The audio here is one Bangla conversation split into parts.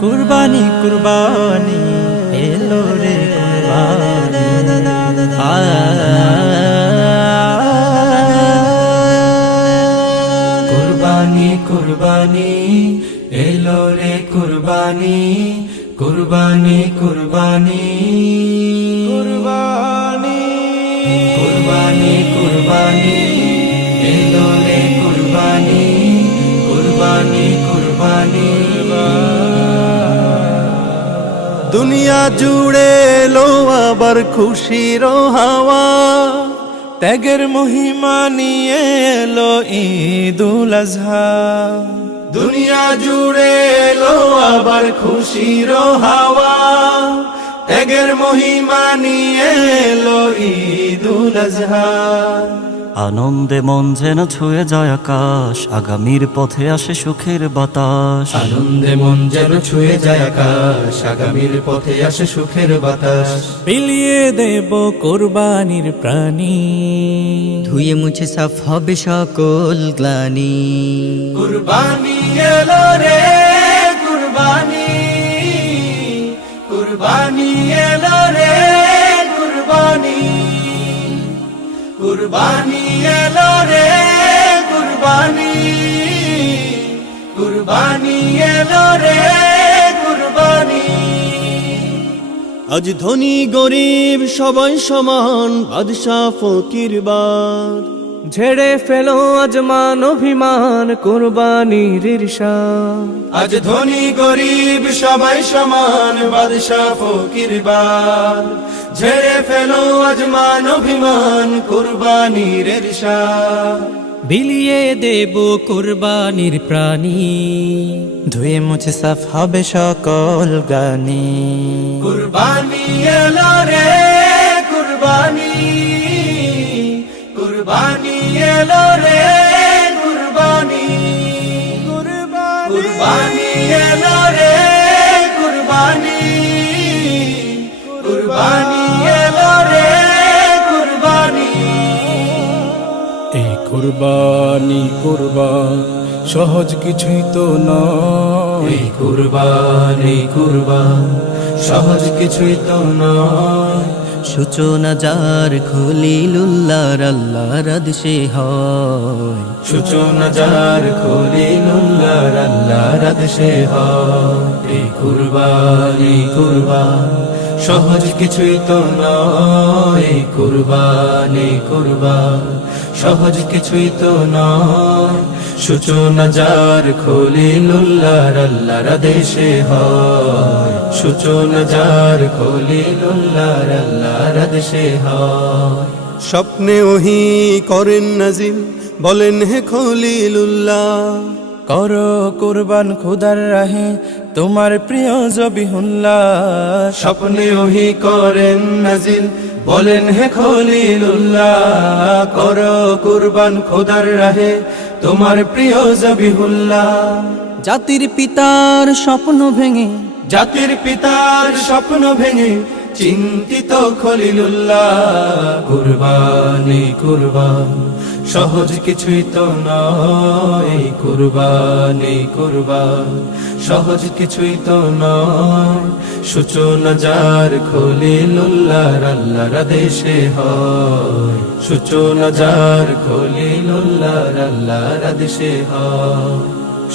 কুরবানি কুরবানি এলো রে কুরবানি, কুরবানি কুরবানি এলো রে কুরবানি, কুরবানি কুরবানি কুরবানি, কুরবানি কুরবানি এলো রে কুরবানি, কুরবানি কুরবানি। দুনিয়া জুড়ে এলো আবার খুশির হাওয়া, ত্যাগের মহিমা নিয়ে এলো ঈদুল আজহা। দুনিয়া জুড়ে এলো আবার খুশির হাওয়া, ত্যাগের মহিমা নিয়ে এলো ঈদুল আজহা। আনন্দে মন যেন ছুঁয়ে যায় আকাশ, আগামীর পথে আসে সুখের বাতাস। আনন্দে মন যেন ছুঁয়ে যায় আকাশ, আগামীর পথে আসে সুখের বাতাস। বিলিয়ে দেব কোরবানির প্রাণী, ধুয়ে মুছে সাফ হবে সকল গ্লানি। কুরবানি এলো রে কুরবানি, কুরবানি এলো রে কুরবানি, কুরবানি এলো রে কুরবানি, কুরবানি এলো রে কুরবানি। আজ ধনী গরিব সবাই সমান, বাদশা ফকির বার ঝেড়ে ফেলো আজ মান অভিমান, কোরবানির ঈর্ষাদ। আজ ধনী গরিব সবাই সমান, বাদশা ফকির বার ঝেড়ে ফেলো আজ মান অভিমান, কুরবানির ঈর্ষাদ। বিলিয়ে দেব কোরবানির প্রাণী, ধুয়ে মুছে সাফ হবে সকল গানি। কুরবানি এলো রে কুরবানি, কুরবানি এলো রে কুরবানি, কুরবানি এলো রে কুরবানি, কুরবানি এলো রে কুরবানি। এই কুরবানি কুরবান সহজ কিছুই তো নয়, এই কুরবানি কুরবান সহজ কিছুই তো নয়। সূচনা যার খলিলুল্লাহর আল্লাহর আদেশে হয়, সূচনা যার খলিলুল্লাহর আল্লাহর আদেশে হয়। এই কুরবানি কুরবান সহজ কিছুই তো নয়, এই কুরবানি কুরবান সহজ কিছুই তো নয়। সূচনা যার খলিলুল্লাহর আল্লাহর আদেশে হয়, সূচনা যার খলিলুল্লাহর আল্লাহর আদেশে হয়। স্বপ্নে ওহি করেন নাজিল, বলেন হে খলিলুল্লাহ, করো কুরবান খুদার রাহে তোমার প্রিয় জবিহুল্লাহ। স্বপ্নে ওহি করেন নাজিল, বলেন হে খলিলুল্লাহ, করো কুরবান খোদার রাহে তোমার প্রিয় জবিহুল্লাহ। জাতির পিতার স্বপ্ন ভেঙে, জাতির পিতার স্বপ্ন ভেঙে চিন্তিত খলিলুল্লাহ। কুরবানি কুরবান সহজ কিছুই তো নয়, কুরবানি কুরবান সহজ কিছুই তো নয়। সূচনা যার খলিলুল্লাহর আল্লাহর আদেশে হয়, সূচনা যার খলিলুল্লাহর আল্লাহর আদেশে হয়।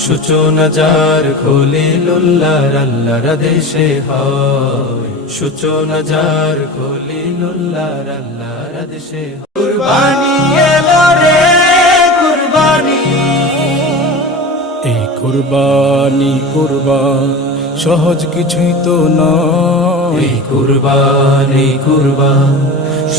সূচনা যার খলিলুল্লাহর আল্লাহর আদেশে হয়, সূচনা যার খলিলুল্লাহর আল্লাহর আদেশে হয়। কুরবানি এলো রে কুরবানি, এই কুরবানি কুরবান সহজ কিছুই তো নয়, এই কুরবানি কুরবান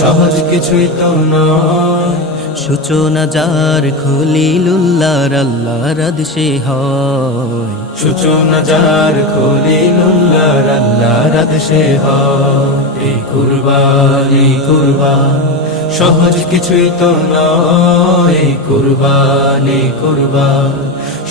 সহজ কিছুই তো নয়। সূচনা যার খলিলুল্লাহর আল্লাহর আদেশে হয়, সূচনা যার খলিলুল্লাহর আল্লাহর আদেশে হয়। এই কুরবানি কুরবান সহজ কিছুই তো নয়, এই কুরবানি কুরবান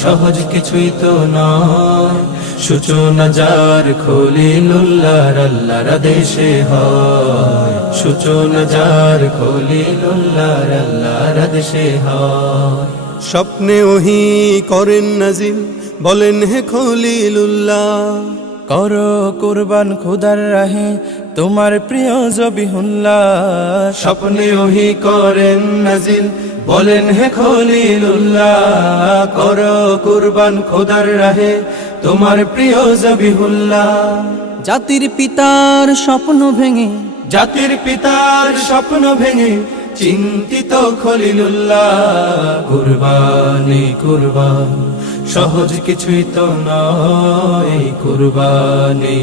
সহজ কিছুই তো নয়। সূচনা যার খলিলুল্লাহর আল্লাহর আদেশে হয়, সূচনা যার খলিলুল্লাহর আল্লাহর আদেশে হয়। স্বপ্নে ওহি করেন নাজিল, বলেন হে খলিলুল্লাহ। কর কুরবান খোদার রাহে তোমার প্রিয় জবিহুল্লাহ। স্বপ্নে ওহি করেন নাজিল, বলেন হে খলিলুল্লাহ। করো কুরবান খোদার রাহে তোমার প্রিয় জবিহুল্লাহ। জাতির পিতার স্বপ্ন ভেঙে, জাতির পিতার স্বপ্ন ভেঙে চিন্তিত খলিলুল্লাহ। কুরবানি কুরবান সহজ কিছুই তো নয়, কুরবানি